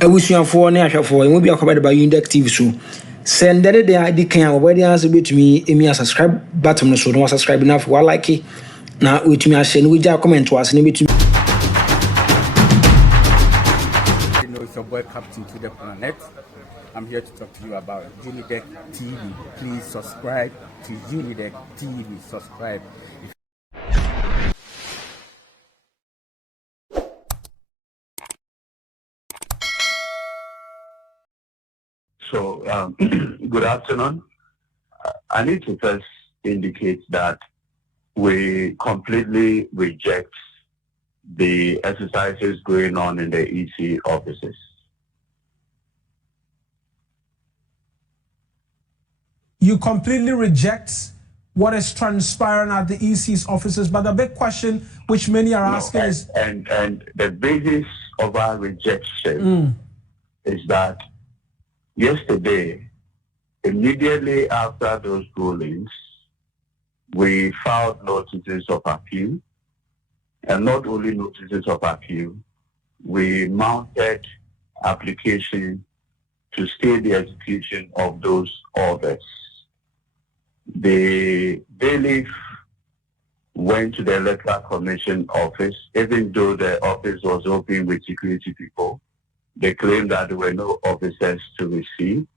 Ebusuafo ne ahwefo emu bi akobade ba Unidek TV so send the dey kan obodi answer betumi emi subscribe button so no subscribe na for like na wetumi a share no wija comment was ne betumi. You know, it's your boy Captain to the Planet. I'm here to talk to you about Unidek TV. Please subscribe to Unidek TV. Subscribe. So, good afternoon. I need to first indicate that we completely reject the exercises going on in the EC offices. You completely reject what is transpiring at the EC's offices, but the big question which many are asking is... And the basis of our rejection is that yesterday, immediately after those rulings, we filed notices of appeal, and not only notices of appeal, we mounted application to stay the execution of those orders. The bailiff went to the Electoral Commission office, even though the office was open with security people. They claimed that there were no officers to receive.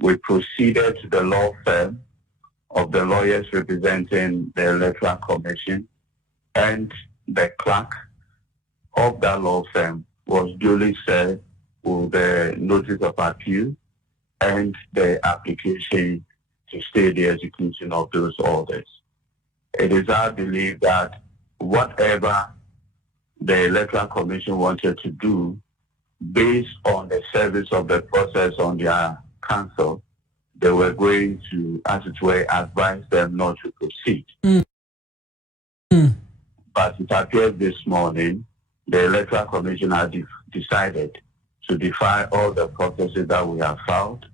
We proceeded to the law firm of the lawyers representing the Electoral Commission, and the clerk of that law firm was duly served with the notice of appeal and the application to stay the execution of those orders. It is our belief that whatever the Electoral Commission wanted to do, based on the service of the process on their council, they were going to, as it were, advise them not to proceed. But it appears this morning, the Electoral Commission has decided to defy all the processes that we have filed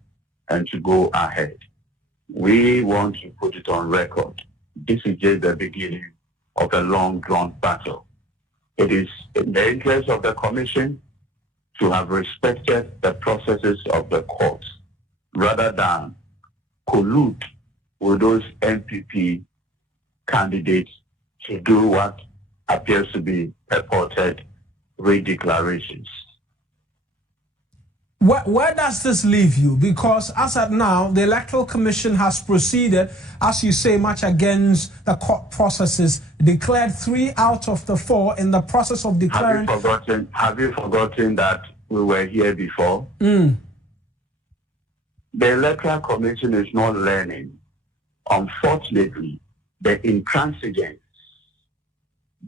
and to go ahead. We want to put it on record. This is just the beginning of a long-drawn battle. It is in the interest of the Commission to have respected the processes of the courts rather than collude with those NPP candidates to do what appears to be purported redeclarations. Where does this leave you? Because as at now, the Electoral Commission has proceeded, as you say, much against the court processes, declared 3 out of the 4 in the process of declaring... Have you forgotten that we were here before? The Electoral Commission is not learning. Unfortunately, the intransigence,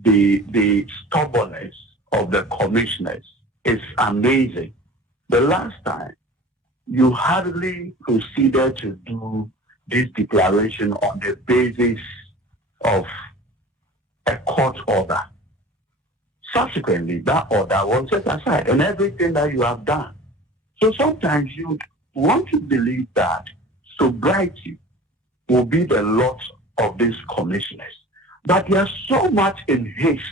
the stubbornness of the commissioners is amazing. The last time, you hardly proceeded to do this declaration on the basis of a court order. Subsequently, that order was set aside and everything that you have done. So sometimes you want to believe that sobriety will be the lot of these commissioners. But they are so much in haste.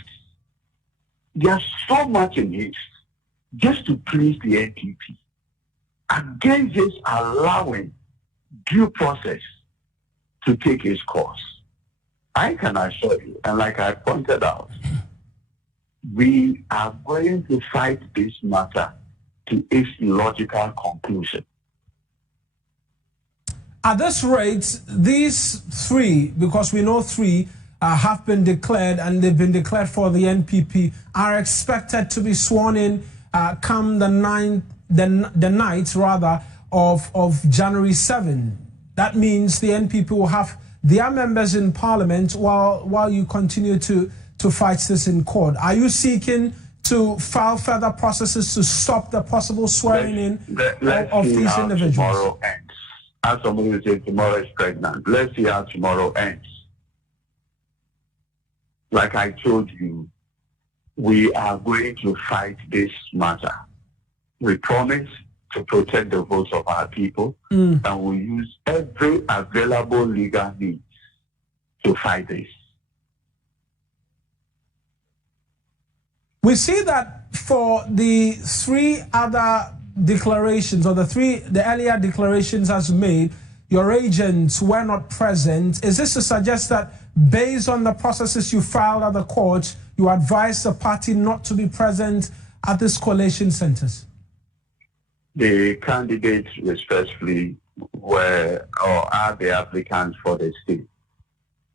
They are so much in haste just to please the NPP, against just allowing due process to take its course. I can assure you, and like I pointed out, we are going to fight this matter to its logical conclusion. At this rate, these 3, because we know 3 have been declared and they've been declared for the NPP, are expected to be sworn in come the night of January 7. That means the NPP will have their members in Parliament while you continue to fight this in court. Are you seeking to file further processes to stop the possible swearing in of these individuals? Tomorrow ends. As somebody will say, tomorrow is pregnant. Let's see how tomorrow ends. Like I told you, we are going to fight this matter. We promise to protect the votes of our people, and we'll use every available legal means to fight this. We see that for the three other declarations, or the earlier declarations as made, your agents were not present. Is this to suggest that based on the processes you filed at the court, you advised the party not to be present at these collation centers? The candidates respectfully were or are the applicants for the state.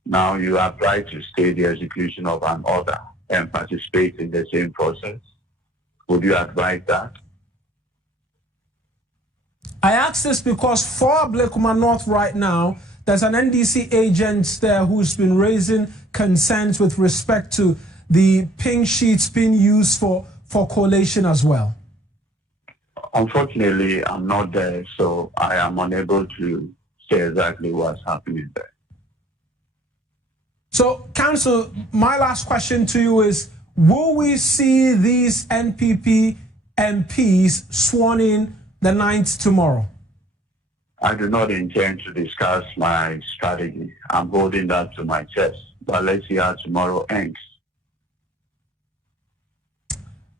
Now you have right to stay the execution of an order and participate in the same process. Would you advise that? I ask this because for Blakuma North right now, there's an NDC agent there who's been raising concerns with respect to the pink sheets being used for collation as well. Unfortunately, I'm not there, so I am unable to say exactly what's happening there. So, Council, my last question to you is, will we see these NPP MPs sworn in the 9th tomorrow? I do not intend to discuss my strategy. I'm holding that to my chest. But let's see how tomorrow ends.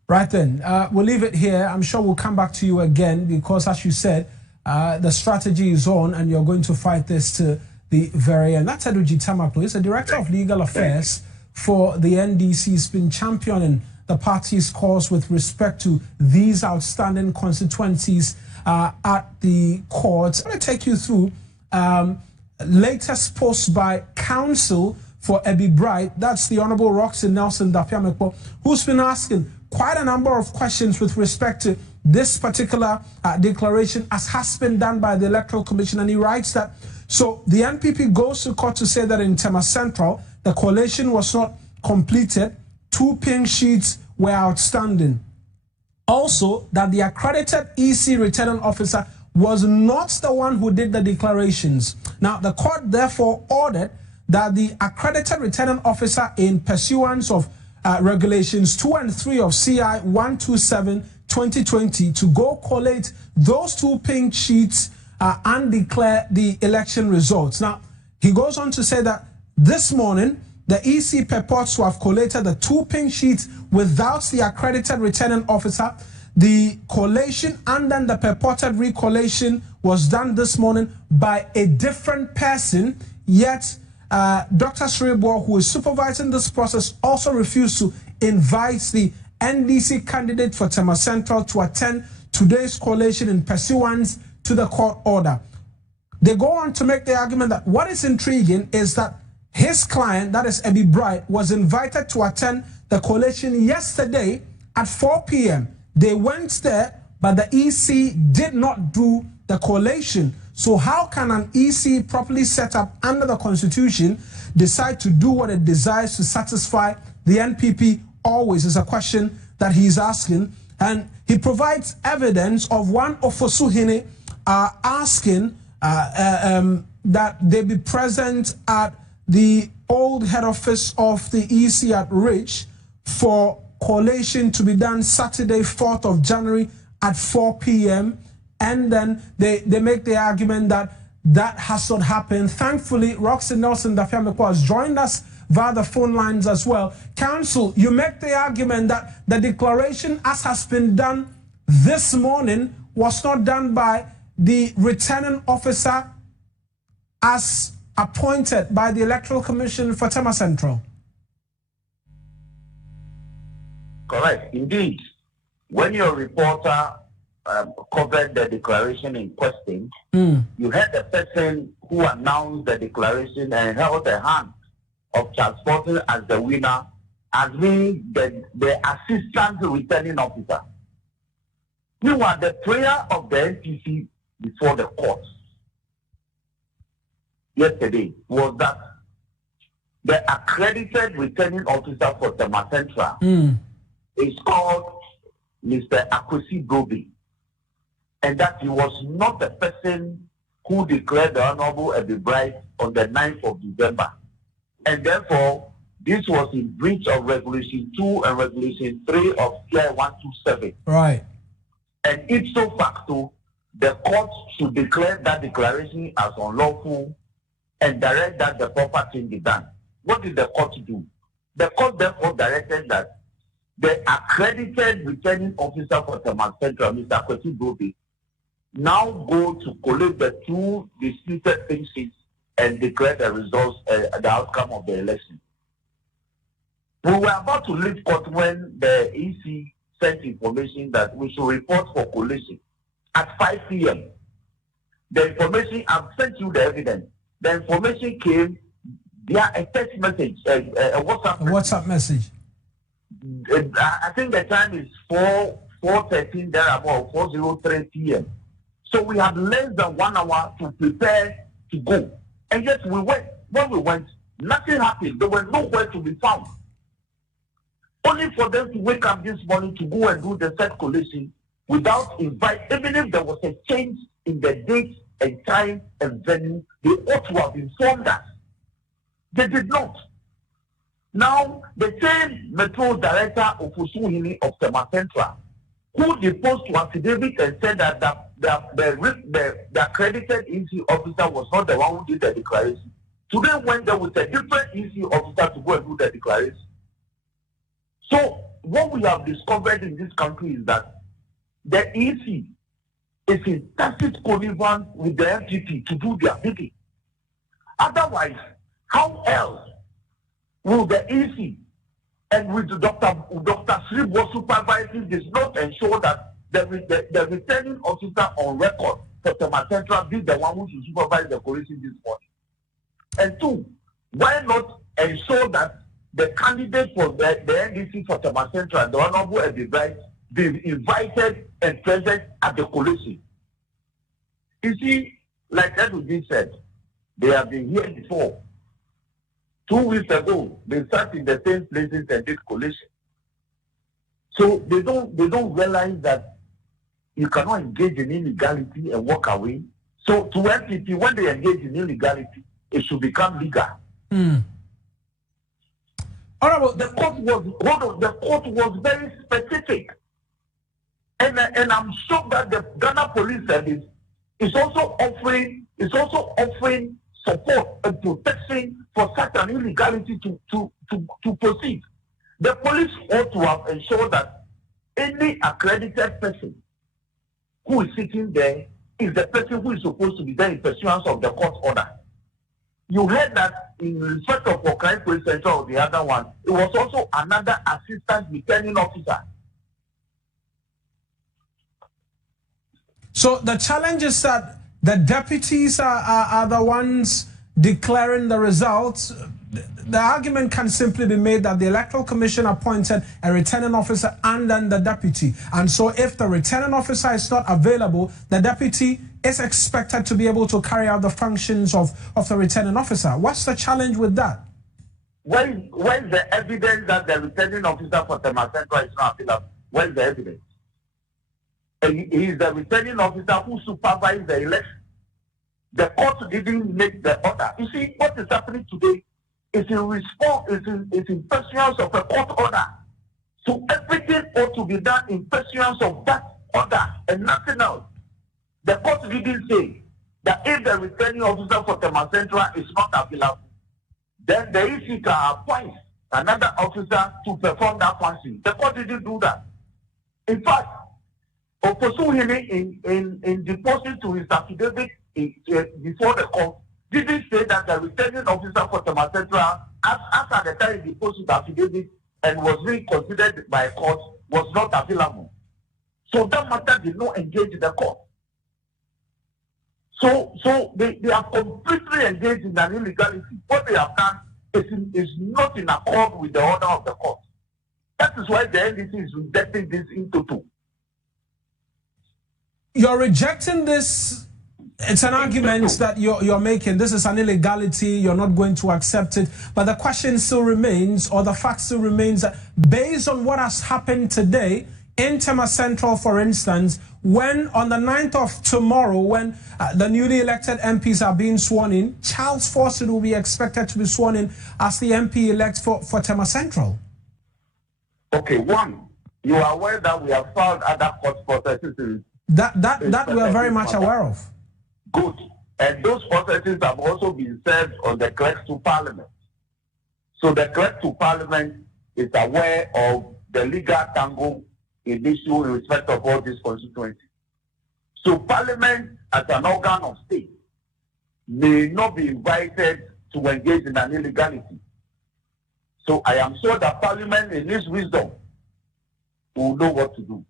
Right then, we'll leave it here. I'm sure we'll come back to you again because, as you said, the strategy is on and you're going to fight this to the very end. That's Eduji Tamaklo. He's the Director of Legal Affairs for the NDC. He's been championing the party's cause with respect to these outstanding constituencies at the courts. I'm going to take you through latest post by counsel for Ebi Bright. That's the Honorable Roxy Nelson Dafiamekpo, who's been asking quite a number of questions with respect to this particular declaration, as has been done by the Electoral Commission. And he writes that, so the NPP goes to court to say that in Tema Central, the collation was not completed. 2 pink sheets were outstanding. Also, that the accredited EC returning officer was not the one who did the declarations. Now, the court therefore ordered that the accredited returning officer, in pursuance of regulations 2 and 3 of CI 127/2020, to go collate those 2 pink sheets and declare the election results. Now, he goes on to say that this morning, the EC purports to have collated the 2 pink sheets without the accredited returning officer. The collation and then the purported recollation was done this morning by a different person, yet Dr. Sribo, who is supervising this process, also refused to invite the NDC candidate for Tema Central to attend today's collation in pursuance to the court order. They go on to make the argument that what is intriguing is that his client, that is Ebi Bright, was invited to attend the collation yesterday at 4 p.m. They went there, but the EC did not do the collation. So how can an EC properly set up under the Constitution decide to do what it desires to satisfy the NPP always, is a question that he's asking. And he provides evidence of one Ofosuhene asking that they be present at the old head office of the EC at Rich for collation to be done Saturday, 4th of January at 4 p.m. And then they make the argument that that has not happened. Thankfully, Roxy Nelson Dafiamekpo has joined us via the phone lines as well. Counsel, you make the argument that the declaration, as has been done this morning, was not done by the returning officer as appointed by the Electoral Commission for Tema Central. Correct, indeed. When your reporter covered the declaration in question, you had the person who announced the declaration and held the hand of transporting as the winner as being the assistant returning officer. Meanwhile, the prayer of the NPC before the court yesterday was that the accredited returning officer for Tema Central is called Mr. Akwesi Gobi, and that he was not the person who declared the Honorable Ebi Bright on the 9th of December. And therefore, this was in breach of Regulation 2 and Regulation 3 of CI 127. Right. And ipso facto, the court should declare that declaration as unlawful and direct that the proper thing be done. What did the court do? The court therefore directed that the accredited returning officer for Tema Central, Mr. Kwesi Brobe, now go to collect the two disputed things and declare the results, the outcome of the election. We were about to leave court when the EC sent information that we should report for collation at 5 p.m. The information, I've sent you the evidence. The information came via a text message, a WhatsApp message. I think the time is 4:13 there about 4:03 p.m. So we had less than 1 hour to prepare to go. And yet we went. When we went, nothing happened. There were nowhere to be found. Only for them to wake up this morning to go and do the third collation without invite. Even if there was a change in the date and time and venue, they ought to have informed us. They did not. Now, the same Metro Director of Usuhini of Tema Central, who deposed to affidavit and said that the accredited EC officer was not the one who did the declaration, today went there with a different EC officer to go and do the declaration. So, what we have discovered in this country is that the EC is in tacit connivance with the NPP to do their bidding. Otherwise, how else will the EC and with Dr. Sribo supervising this not ensure that the returning officer on record for Tema Central be the one who should supervise the collation this morning? And two, why not ensure that the candidate for the NDC for Tema Central, the Honorable Eddie, be invited and present at the collation? You see, like Edwin said, they have been here before. 2 weeks ago, they sat in the same places and did collation. So they don't realize that you cannot engage in illegality and walk away. So to NPP, when they engage in illegality, it should become legal. Honorable, the court was very specific, and I'm sure that the Ghana Police Service is also offering support and protection for such an illegality to proceed. The police ought to have ensured that any accredited person who is sitting there is the person who is supposed to be there in pursuance of the court order. You heard that in respect of Crime Police Central or the other one, it was also another assistant returning officer. So the challenge is that the deputies are the ones declaring the results. The argument can simply be made that the Electoral Commission appointed a returning officer and then the deputy. And so if the returning officer is not available, the deputy is expected to be able to carry out the functions of the returning officer. What's the challenge with that? Where's the evidence that the returning officer for Tema Central is not available? Where's the evidence? He is the returning officer who supervised the election. The court didn't make the order. You see, what is happening today is in response, is in pursuance of a court order. So everything ought to be done in pursuance of that order and nothing else. The court didn't say that if the returning officer for Tema Central is not available, then the EC can appoint another officer to perform that function. The court didn't do that. In fact, Oposuhini in deposing to his affidavit before the court didn't say that the returning officer for Tema Central, as at the time he deposed the affidavit and was being considered by a court, was not available. So that matter did not engage the court. So they are completely engaged in an illegality. What they have done is not in accord with the order of the court. That is why the NDC is rejecting this into two. You're rejecting this. It's an argument that you're making. This is an illegality. You're not going to accept it. But the question still remains, or the fact still remains, that based on what has happened today in Tema Central, for instance, when on the 9th of tomorrow, when the newly elected MPs are being sworn in, Charles Fawcett will be expected to be sworn in as the MP-elect for Tema Central. Okay, one, you are aware that we have filed other court processes. That we are very much aware of. Good. And those processes have also been served on the clerk to Parliament. So the clerk to Parliament is aware of the legal tango in issue in respect of all these constituencies. So Parliament, as an organ of state, may not be invited to engage in an illegality. So I am sure that Parliament, in its wisdom, will know what to do.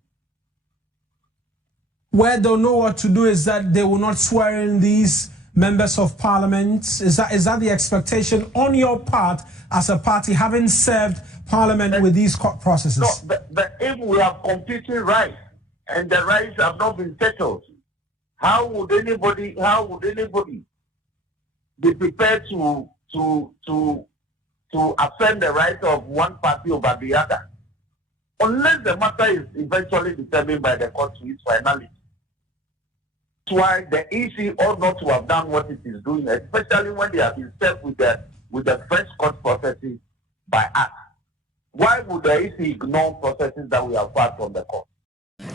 Where they'll know what to do is that they will not swear in these members of Parliament. Is that the expectation on your part as a party, having served Parliament with these court processes? No, but if we have competing rights and the rights have not been settled, how would anybody be prepared to affirm the right of one party over the other, unless the matter is eventually determined by the court to its finality? That's why the EC ought not to have done what it is doing, especially when they have been set with the French court processes by us. Why would the EC ignore processes that we have had from the court?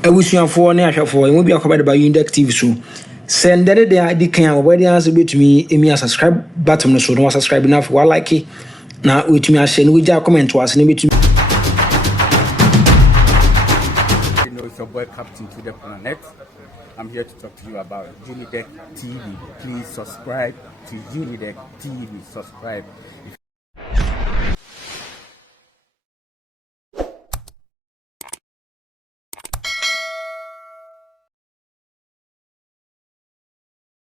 Abusuafo ne ahwefo emu bi akobade ba Unidek TV so send that they di kan obodi answer betumi emi subscribe button no so no subscribe na for like na wetumi ahye no wija comment was ne betumi. You know, it's your boy Captain to the Planet. I'm here to talk to you about Unidek TV. Please subscribe to Unidek TV. Subscribe.